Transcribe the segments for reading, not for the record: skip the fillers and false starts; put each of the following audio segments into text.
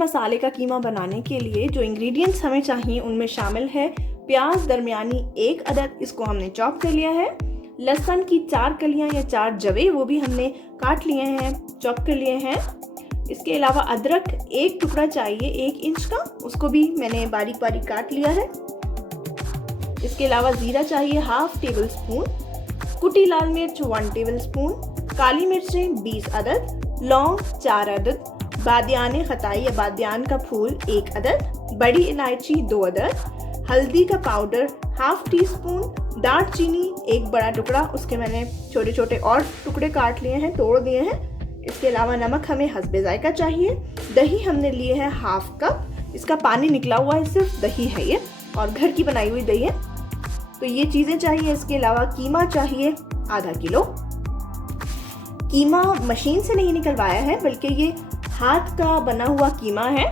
मसाले का कीमा बनाने के लिए जो इंग्रेडिएंट्स हमें चाहिए उनमें शामिल है प्याज दरमियानी 1 अदद, इसको हमने चॉप कर लिया है। लहसुन की 4 कलियां या 4 जवे, वो भी हमने काट लिए हैं, चॉप कर लिए हैं। इसके अलावा अदरक 1 टुकड़ा चाहिए 1 इंच का, उसको भी मैंने बारीक बारीक काट लिया है। इसके अलावा ज़ीरा चाहिए 1/2 टेबल स्पून, कुटी लाल मिर्च 1 टेबल स्पून, काली मिर्चें 20 अदद, लौंग 4 अदद, बादियान खताई या बादियान का फूल 1 अदद, बड़ी इलायची 2 अदद, हल्दी का पाउडर 1/2 टीस्पून, दालचीनी 1 बड़ा टुकड़ा, उसके मैंने छोटे छोटे और टुकड़े काट लिए हैं, तोड़ दिए हैं। इसके अलावा नमक हमें हस्बे जायका चाहिए। दही हमने लिए है 1/2 कप, इसका पानी निकला हुआ है, सिर्फ दही है ये और घर की बनाई हुई दही है। तो ये चीज़ें चाहिए। इसके अलावा कीमा चाहिए आधा किलो। कीमा मशीन से नहीं निकलवाया है बल्कि ये हाथ का बना हुआ कीमा है।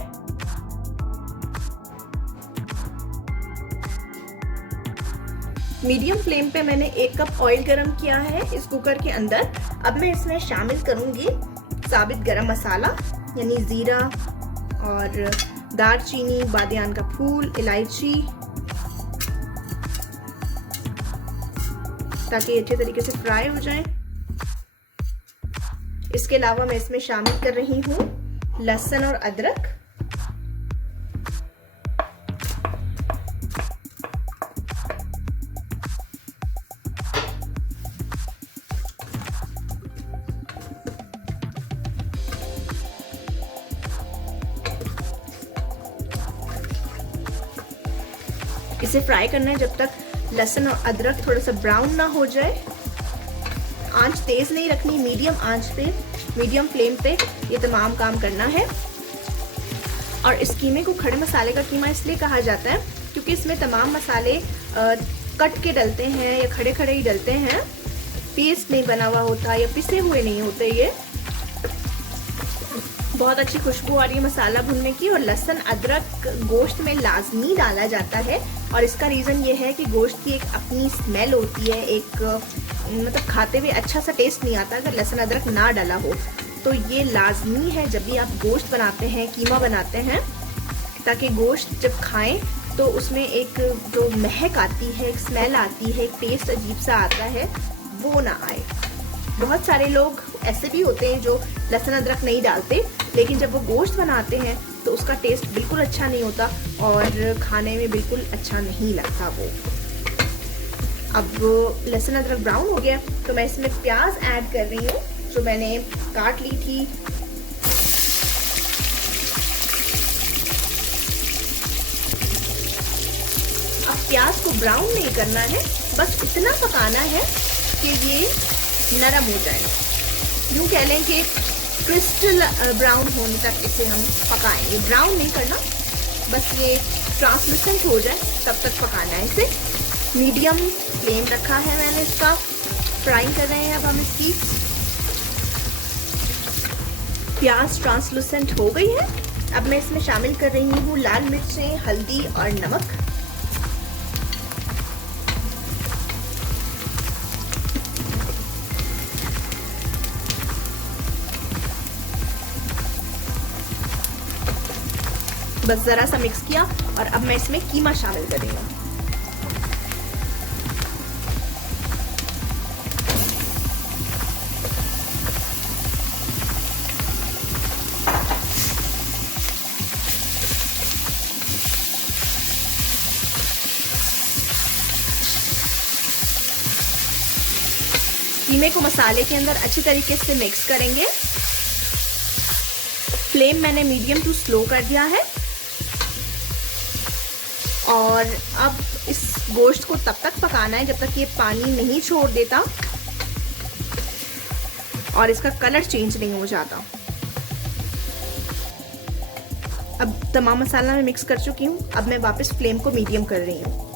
मीडियम फ्लेम पे मैंने 1 कप ऑयल गरम किया है इस कुकर के अंदर। अब मैं इसमें शामिल करूंगी साबित गरम मसाला यानी ज़ीरा और दालचीनी, बादियान का फूल, इलायची, ताकि अच्छे तरीके से फ्राई हो जाए। इसके अलावा मैं इसमें शामिल कर रही हूँ लहसुन और अदरक, इसे फ्राई करना है जब तक लहसुन और अदरक थोड़ा सा ब्राउन ना हो जाए। आंच तेज नहीं रखनी, मीडियम आंच पे, मीडियम फ्लेम पे ये तमाम काम करना है। और इस कीमे को खड़े मसाले का कीमा इसलिए कहा जाता है क्योंकि इसमें तमाम मसाले कट के डलते हैं या खड़े खड़े ही डलते हैं, पेस्ट नहीं बना हुआ होता या पिसे हुए नहीं होते। ये बहुत अच्छी खुशबू आ रही है मसाला भुनने की। और लहसुन अदरक गोश्त में लाजमी डाला जाता है और इसका रीज़न ये है कि गोश्त की एक अपनी स्मेल होती है, एक मतलब खाते हुए अच्छा सा टेस्ट नहीं आता अगर लहसुन अदरक ना डाला हो। तो ये लाजमी है जब भी आप गोश्त बनाते हैं, कीमा बनाते हैं, ताकि गोश्त जब खाएं तो उसमें एक जो महक आती है, एक स्मेल आती है, एक टेस्ट अजीब सा आता है, वो ना आए। बहुत सारे लोग ऐसे भी होते हैं जो लहसुन अदरक नहीं डालते, लेकिन जब वो गोश्त बनाते हैं तो उसका टेस्ट बिल्कुल अच्छा नहीं होता और खाने में बिल्कुल अच्छा नहीं लगता वो। अब लहसुन अदरक ब्राउन हो गया तो मैं इसमें प्याज ऐड कर रही हूँ जो मैंने काट ली थी। अब प्याज को ब्राउन नहीं करना है, बस इतना पकाना है कि ये नरम हो जाए। यूँ कह लें कि क्रिस्टल ब्राउन होने तक इसे हम पकाएंगे। ब्राउन नहीं करना, बस ये ट्रांसलूसेंट हो जाए तब तक पकाना है इसे। मीडियम फ्लेम रखा है मैंने इसका, फ्राइंग कर रहे हैं अब हम इसकी। प्याज ट्रांसलूसेंट हो गई है। अब मैं इसमें शामिल कर रही हूँ लाल मिर्चें, हल्दी और नमक। बस ज़रा सा मिक्स किया और अब मैं इसमें कीमा शामिल कर रही हूँ। कीमे को मसाले के अंदर अच्छी तरीके से मिक्स करेंगे। फ्लेम मैंने मीडियम टू स्लो कर दिया है और अब इस गोश्त को तब तक पकाना है जब तक ये पानी नहीं छोड़ देता और इसका कलर चेंज नहीं हो जाता। अब तमाम मसाला मैं मिक्स कर चुकी हूँ। अब मैं वापस फ्लेम को मीडियम कर रही हूँ।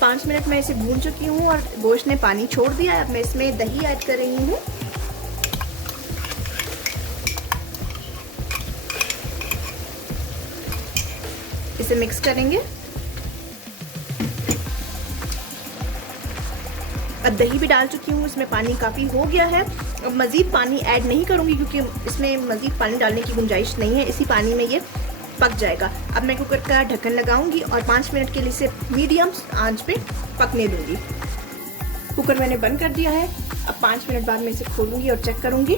पाँच मिनट मैं इसे भून चुकी हूँ और गोश्त ने पानी छोड़ दिया है। अब मैं इसमें दही ऐड कर रही हूँ। इसे मिक्स करेंगे। अब दही भी डाल चुकी हूँ, इसमें पानी काफ़ी हो गया है। अब मज़ीद पानी ऐड नहीं करूँगी क्योंकि इसमें मज़ीद पानी डालने की गुंजाइश नहीं है, इसी पानी में ये पक जाएगा। अब मैं कुकर का ढक्कन लगाऊंगी और 5 मिनट के लिए इसे मीडियम आंच पे पकने दूंगी। कुकर मैंने बंद कर दिया है। अब 5 मिनट बाद मैं इसे खोलूंगी और चेक करूंगी।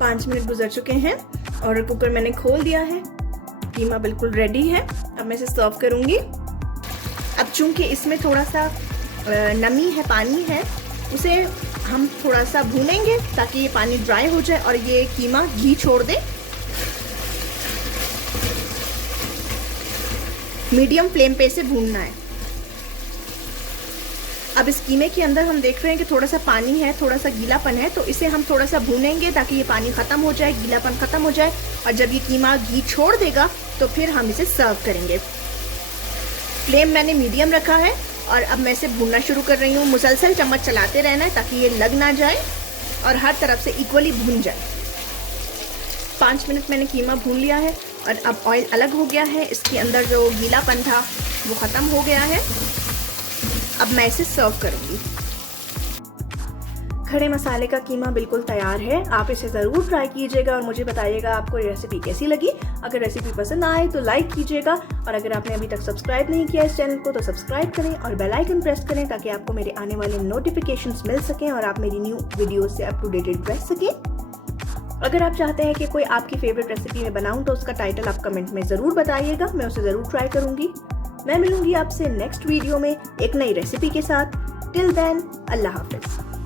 5 मिनट गुजर चुके हैं और कुकर मैंने खोल दिया है। कीमा बिल्कुल रेडी है। अब मैं इसे सर्व करूंगी। अब चूंकि इसमें थोड़ा सा नमी है, पानी है, उसे हम थोड़ा सा भूनेंगे ताकि ये पानी ड्राई हो जाए और ये कीमा घी छोड़ दे। मीडियम फ्लेम पे इसे भूनना है। अब इस कीमे के अंदर हम देख रहे हैं कि थोड़ा सा पानी है, थोड़ा सा गीलापन है, तो इसे हम थोड़ा सा भूनेंगे ताकि ये पानी ख़त्म हो जाए, गीलापन ख़त्म हो जाए। और जब ये कीमा घी छोड़ देगा तो फिर हम इसे सर्व करेंगे। फ्लेम मैंने मीडियम रखा है और अब मैं इसे भूनना शुरू कर रही हूँ। मुसलसल चम्मच चलाते रहना है ताकि ये लग ना जाए और हर तरफ से इक्वली भून जाए। 5 मिनट मैंने कीमा भून लिया है और अब ऑयल अलग हो गया है। इसके अंदर जो गीलापन था वो ख़त्म हो गया है। अब मैं इसे सर्व करूँगी। खड़े मसाले का कीमा बिल्कुल तैयार है। आप इसे ज़रूर ट्राई कीजिएगा और मुझे बताइएगा आपको ये रेसिपी कैसी लगी। अगर रेसिपी पसंद आए तो लाइक कीजिएगा और अगर आपने अभी तक सब्सक्राइब नहीं किया इस चैनल को तो सब्सक्राइब करें और बेल आइकन प्रेस करें ताकि आपको मेरे आने वाले नोटिफिकेशंस मिल सकें और आप मेरी न्यू वीडियो से अप टू डेटेड रह सकें। अगर आप चाहते हैं कि कोई आपकी फेवरेट रेसिपी में बनाऊं तो उसका टाइटल आप कमेंट में ज़रूर बताइएगा, मैं उसे ज़रूर ट्राई करूंगी। मैं मिलूंगी आपसे नेक्स्ट वीडियो में एक नई रेसिपी के साथ। टिल देन, अल्लाह हाफिज़।